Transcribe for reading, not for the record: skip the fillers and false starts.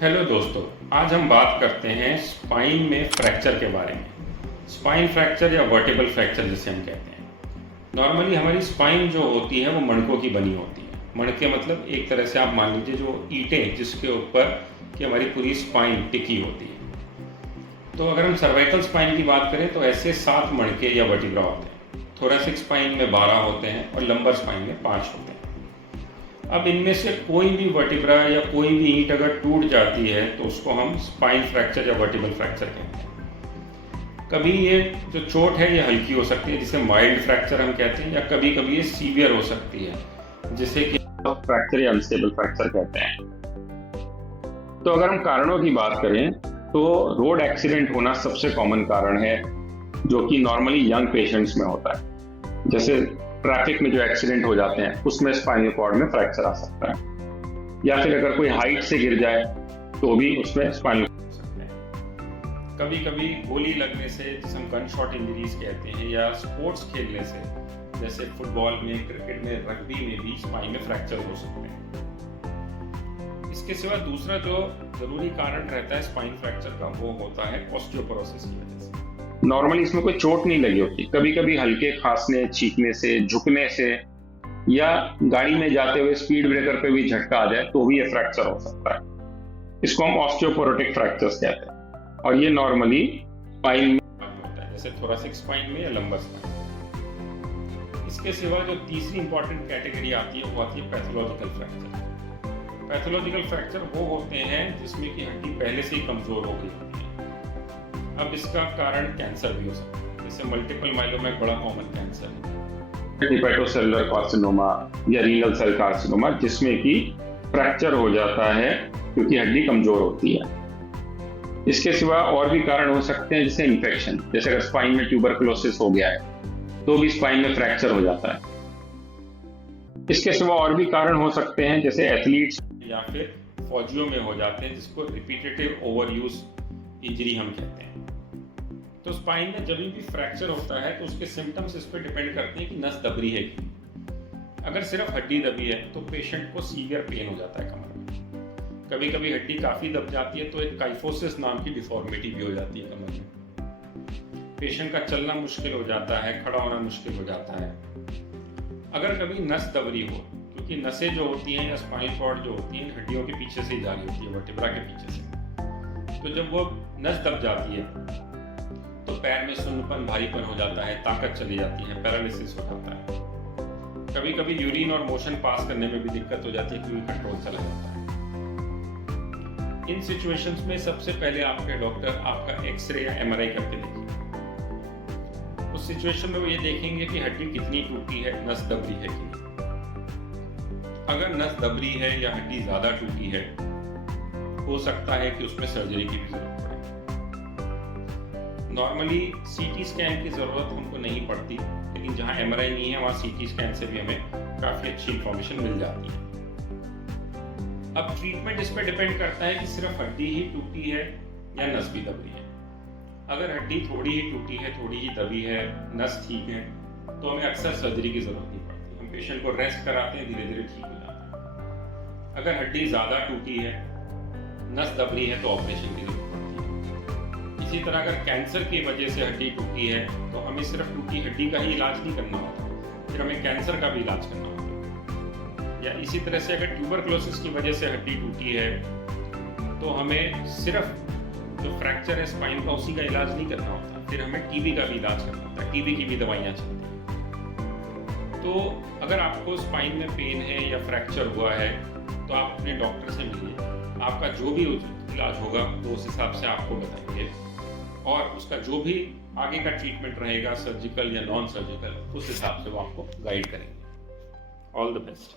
Hello दोस्तों, आज हम बात करते हैं स्पाइन में फ्रैक्चर के बारे में। स्पाइन फ्रैक्चर या वर्टिब्रल फ्रैक्चर जिसे हम कहते हैं। नॉर्मली हमारी स्पाइन जो होती है वो मणकों की बनी होती है। मणके मतलब एक तरह से आप मान लीजिए जो ईंटें जिसके ऊपर कि हमारी पूरी स्पाइन टिकी होती है। तो अगर हम सर्वाइकल स्पाइन की बात करें तो ऐसे 7 मणके या वर्टिब्रा होते हैं। थोरैसिक स्पाइन में 12 होते हैं और लंबर स्पाइन में 5 होते हैं। अब इनमें से कोई भी वर्टिब्रा या कोई भी ईंट अगर टूट जाती है तो उसको हम स्पाइन फ्रैक्चर या वर्टिब्रल फ्रैक्चर कहते हैं। कभी ये जो चोट है ये हल्की हो सकती है जिसे माइल्ड फ्रैक्चर हम कहते हैं, या कभी कभी ये सीवियर हो सकती है जिसे कि फ्रैक्चर या अनस्टेबल फ्रैक्चर कहते हैं। तो अगर हम कारणों की बात करें तो रोड एक्सीडेंट होना सबसे कॉमन कारण है जो कि नॉर्मली यंग पेशेंट्स में होता है। जैसे ट्रैफिक में जो एक्सीडेंट हो जाते हैं उसमें स्पाइनल कॉर्ड में फ्रैक्चर आ सकता है, या फिर अगर कोई हाइट से गिर जाए तो भी उसमें स्पाइनल हो सकते हैं। कभी कभी गोली लगने से जिसे हम गन शॉट इंजरीज कहते हैं, या स्पोर्ट्स खेलने से जैसे फुटबॉल में, क्रिकेट में, रग्बी में भी स्पाइन में फ्रैक्चर हो सकते हैं। इसके सिवा दूसरा जो जरूरी कारण रहता है स्पाइन फ्रैक्चर का वो होता है ऑस्टियोपोरोसिस की वजह से। नॉर्मली इसमें कोई चोट नहीं लगी होती, कभी कभी हल्के खांसने, छींकने से, झुकने से, या गाड़ी में जाते हुए स्पीड ब्रेकर पे भी झटका आ जाए तो भी ये फ्रैक्चर हो सकता है। इसको हम ऑस्टियोपोरोटिक फ्रैक्चर्स कहते हैं और ये नॉर्मली स्पाइन में होता है, जैसे थोरैसिक स्पाइन में या लंबर स्पाइन। इसके सिवा जो तीसरी इंपॉर्टेंट कैटेगरी आती है वो आती है पैथोलॉजिकल फ्रैक्चर। पैथोलॉजिकल फ्रैक्चर वो होते हैं जिसमें कि हड्डी पहले से ही कमजोर हो गई होती है। अब इसका कारण कैंसर भी हो सकता है, जैसे मल्टीपल माइलोमा एक बड़ा कॉमन कैंसर है, हेपेटोसेलुलर कार्सिनोमा या रीनल सेल कार्सिनोमा, जिसमें कि फ्रैक्चर हो जाता है क्योंकि हड्डी कमजोर होती है। इसके सिवा और भी कारण हो सकते हैं जैसे इन्फेक्शन, जैसे अगर स्पाइन में ट्यूबरकुलोसिस हो गया है तो भी स्पाइन में फ्रैक्चर हो जाता है। इसके सिवा और भी कारण हो सकते हैं जैसे एथलीट्स या फिर फौजियों में हो जाते हैं जिसको रिपीटेटिव ओवरयूज इंजरी हम कहते हैं। तो स्पाइन में जब भी फ्रैक्चर होता है तो उसके सिम्टम्स इस पर डिपेंड करते हैं कि नस दब रही है कि अगर सिर्फ हड्डी दबी है तो पेशेंट को सीवियर पेन हो जाता है कमर में। कभी कभी हड्डी काफ़ी दब जाती है तो एक काइफोसिस नाम की डिफॉर्मिटी भी हो जाती है कमर में। पेशेंट का चलना मुश्किल हो जाता है, खड़ा होना मुश्किल हो जाता है। अगर कभी नस दब रही हो, क्योंकि नसें जो होती हैं या स्पाइनल कॉर्ड जो होती हैं हड्डियों के पीछे से ही जा रही होती है, वर्टिब्रा के पीछे से, तो जब वो नस दब जाती है तो पैर में सुन्नपन, भारीपन हो जाता है, ताकत चली जाती है, पैरालिसिस हो जाता है। कभी कभी यूरिन और मोशन पास करने में भी दिक्कत हो जाती है क्योंकि कंट्रोल चला जाता है। इन सिचुएशंस में सबसे पहले आपके डॉक्टर आपका एक्सरे या एमआरआई करके देखेंगे। उस सिचुएशन में वो ये देखेंगे कि हड्डी कितनी टूटी है, नस दबरी है कि नहीं। अगर नस दबरी है या हड्डी ज्यादा टूटी है, हो सकता है कि उसमें सर्जरी की भी जरूरत पड़े। नॉर्मली सीटी स्कैन की जरूरत हमको नहीं पड़ती, लेकिन जहां एमआरआई नहीं है वहां सीटी स्कैन से भी हमें काफी अच्छी इंफॉर्मेशन मिल जाती है। अब ट्रीटमेंट इस पर डिपेंड करता है कि सिर्फ हड्डी ही टूटी है या नस भी दबी है। अगर हड्डी थोड़ी ही टूटी है, थोड़ी ही दबी है, नस ठीक है, तो हमें अक्सर सर्जरी की जरूरत नहीं पड़ती। हम पेशेंट को रेस्ट कराते हैं, धीरे धीरे ठीक हो जाता है। अगर हड्डी ज्यादा टूटी है, नस दब रही है, तो ऑपरेशन की जरूरत पड़ती है। इसी तरह अगर कैंसर की वजह से हड्डी टूटी है तो हमें सिर्फ टूटी हड्डी का ही इलाज नहीं करना होता, फिर हमें कैंसर का भी इलाज करना होता है। या इसी तरह से अगर ट्यूबरकुलोसिस की वजह से हड्डी टूटी है तो हमें सिर्फ जो फ्रैक्चर है स्पाइन का उसी का इलाज नहीं करना होता, फिर हमें टीबी का भी इलाज करना होता है। टीबी की भी दवाइयाँ चलती हैं। तो अगर आपको स्पाइन में पेन है या फ्रैक्चर हुआ है तो आप अपने डॉक्टर से मिलिए। आपका जो भी इलाज होगा वो उस हिसाब से आपको बताएंगे, और उसका जो भी आगे का ट्रीटमेंट रहेगा, सर्जिकल या नॉन सर्जिकल, उस हिसाब से वो आपको गाइड करेंगे। All the best.